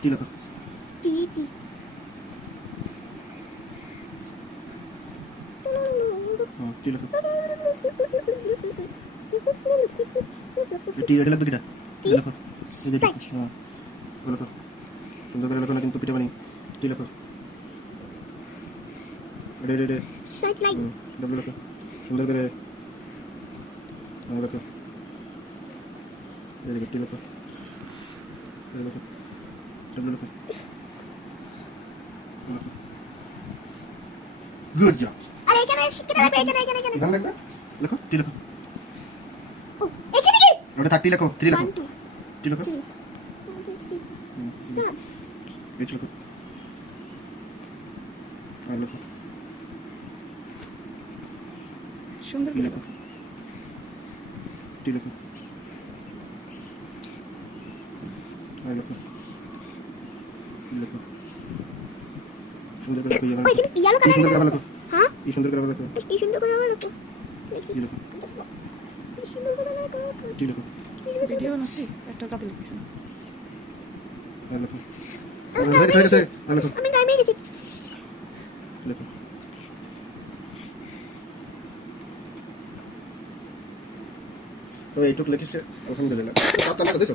টি লেখো। টি টি টি লেখো। টি এটা লাগবে কিটা? টি লেখো। এই যে লেখো। হ্যাঁ লেখো। সুন্দর করে লেখো না কিন্তু পিঠে বানি। টি লেখো। এটা সাইড লাইট ডাব্লিউ লেখো। সুন্দর করে লেখো। এই যে টি লেখো। লেখো। ডাব্লিউ লেখো। Good job. আরে এখানে শিখতে লাগবে এখানে এখানে লাগবে? লেখো টি লেখো। ও এখানে কি ওটা থাক টি লেখো। 3 লেখো। 1 2 টি লেখো। 3 1 2 3 স্টার্ট এইচ লেখো। আর লেখো। সুন্দর টি করে লেখো। টি লেখো। আর লেখো। টি লেখো। সুন্দর করে লেখো। ওই এখানে ইয়েলো কি সুন্দর করে কালার লেখো। হ্যাঁ কি সুন্দর করে লেখো। কি সুন্দর করে আমার লেখো টি লেখো। কি সুন্দর করে লেখো টি লেখো। ভিডিও বানাচ্ছি একটা জাতি লিখছি আর লেখো। হয়ে গেছে। আর লেখো। আমি টাইমে গেছি লেখো। তো এইটুকু লিখেছে আলহামদুলিল্লাহ। তার দিছো